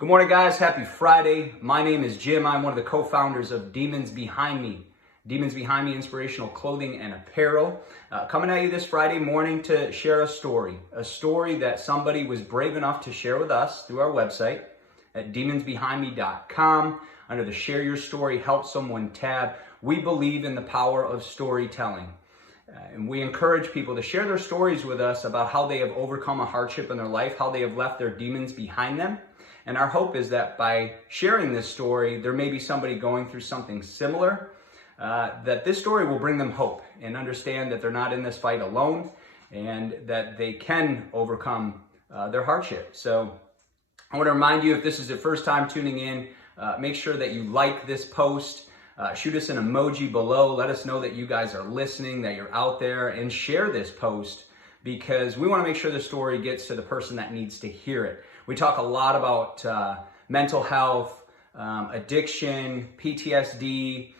Good morning, guys. Happy Friday. My name is Jim. I'm one of the co-founders of Demons Behind Me. Demons Behind Me Inspirational Clothing and Apparel. Coming at you this Friday morning to share a story that somebody was brave enough to share with us through our website at demonsbehindme.com. Under the Share Your Story, Help Someone tab, we believe in the power of storytelling. And we encourage people to share their stories with us about how they have overcome a hardship in their life, how they have left their demons behind them. And our hope is that by sharing this story, there may be somebody going through something similar, that this story will bring them hope and understand that they're not in this fight alone and that they can overcome their hardship. So I want to remind you, if this is your first time tuning in, make sure that you like this post. Shoot us an emoji below. Let us know that you guys are listening, that you're out there, and share this post because we want to make sure the story gets to the person that needs to hear it. We talk a lot about mental health, addiction, PTSD,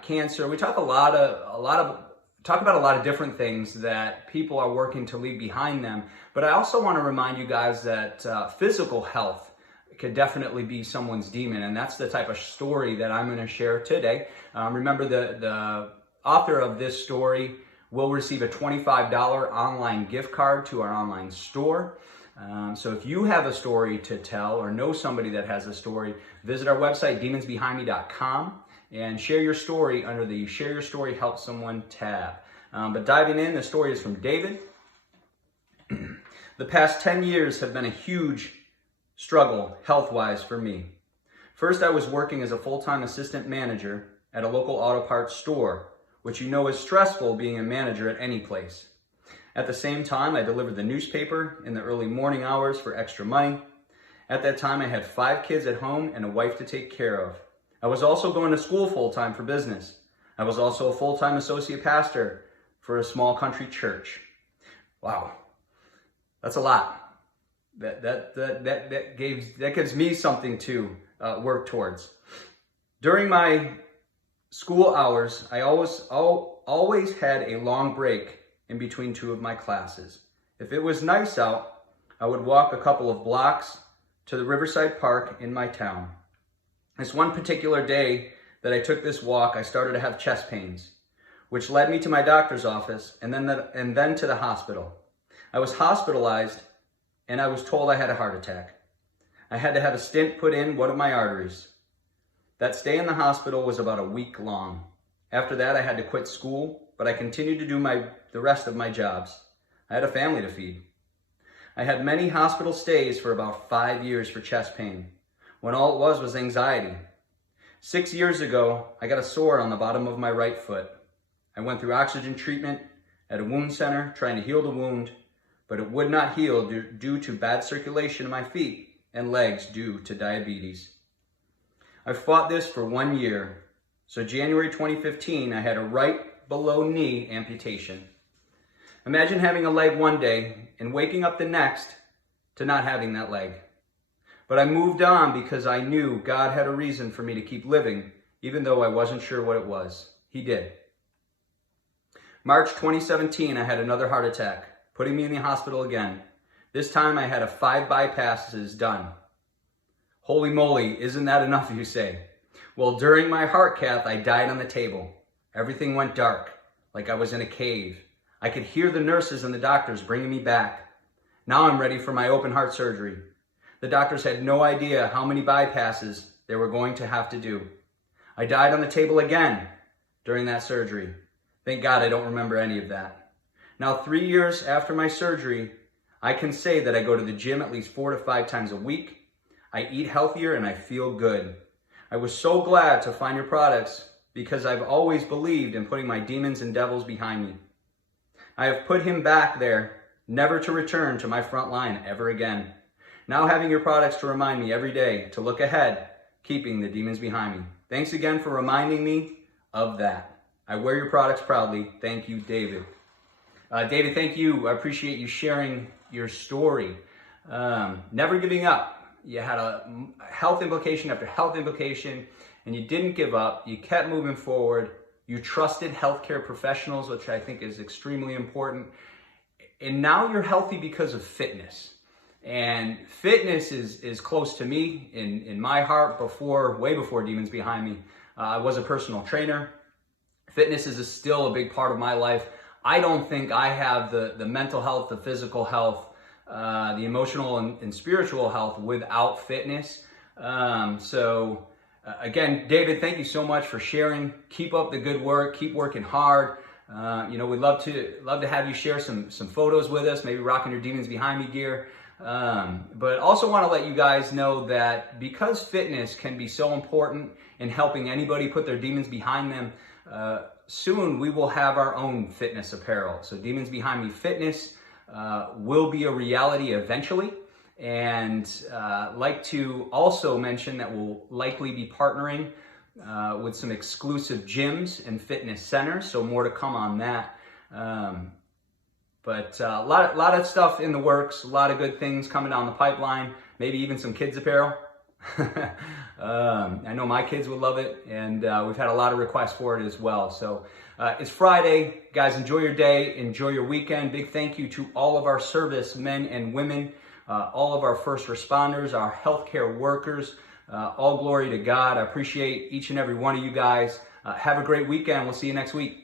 cancer. We talk about a lot of different things that people are working to leave behind them. But I also want to remind you guys that physical health could definitely be someone's demon, and that's the type of story that I'm going to share today. Remember, the author of this story will receive a $25 online gift card to our online store. So if you have a story to tell or know somebody that has a story, visit our website, demonsbehindme.com, and share your story under the Share Your Story, Help Someone tab. But diving in, the story is from David. The past 10 years have been a huge struggle health-wise for me. First, I was working as a full-time assistant manager at a local auto parts store, which you know is stressful being a manager at any place. At the same time, I delivered the newspaper in the early morning hours for extra money. At that time, I had 5 kids at home and a wife to take care of. I was also going to school full-time for business. I was also a full-time associate pastor for a small country church. Wow, that's a lot. That gives me something to work towards. During my school hours, I always had a long break in between 2 of my classes. If it was nice out, I would walk a couple of blocks to the Riverside Park in my town. This one particular day that I took this walk, I started to have chest pains, which led me to my doctor's office and then to the hospital. I was hospitalized and I was told I had a heart attack. I had to have a stent put in one of my arteries. That stay in the hospital was about a week long. After that, I had to quit school, but I continued to do the rest of my jobs. I had a family to feed. I had many hospital stays for about 5 years for chest pain, when all it was anxiety. 6 years ago, I got a sore on the bottom of my right foot. I went through oxygen treatment at a wound center trying to heal the wound, but it would not heal due to bad circulation in my feet and legs due to diabetes. I fought this for 1 year. So January 2015, I had a right below knee amputation. Imagine having a leg one day and waking up the next to not having that leg. But I moved on because I knew God had a reason for me to keep living, even though I wasn't sure what it was. He did. March 2017, I had another heart attack, putting me in the hospital again. This time I had 5 bypasses done. Holy moly, isn't that enough, you say? Well, during my heart cath, I died on the table. Everything went dark, like I was in a cave. I could hear the nurses and the doctors bringing me back. Now I'm ready for my open heart surgery. The doctors had no idea how many bypasses they were going to have to do. I died on the table again during that surgery. Thank God I don't remember any of that. Now, 3 years after my surgery, I can say that I go to the gym at least 4 to 5 times a week. I eat healthier and I feel good. I was so glad to find your products because I've always believed in putting my demons and devils behind me. I have put him back there, never to return to my front line ever again. Now having your products to remind me every day to look ahead, keeping the demons behind me. Thanks again for reminding me of that. I wear your products proudly. Thank you, David. David, thank you. I appreciate you sharing your story. Never giving up. You had a health implication after health implication, and you didn't give up. You kept moving forward. You trusted healthcare professionals, which I think is extremely important. And now you're healthy because of fitness. And fitness is close to me in my heart way before Demons Behind Me. I was a personal trainer. Fitness is still a big part of my life. I don't think I have the mental health, the physical health, the emotional and spiritual health without fitness. Again, David, thank you so much for sharing. Keep up the good work. Keep working hard. We'd love to have you share some photos with us, maybe rocking your Demons Behind Me gear. But also want to let you guys know that because fitness can be so important in helping anybody put their demons behind them, soon we will have our own fitness apparel. So Demons Behind Me Fitness will be a reality eventually. And like to also mention that we'll likely be partnering with some exclusive gyms and fitness centers. So more to come on that. But a lot of stuff in the works, a lot of good things coming down the pipeline, maybe even some kids apparel. I know my kids would love it, and we've had a lot of requests for it as well. So it's Friday. Guys, enjoy your day, enjoy your weekend. Big thank you to all of our service men and women, all of our first responders, our healthcare workers. All glory to God. I appreciate each and every one of you guys. Have a great weekend. We'll see you next week.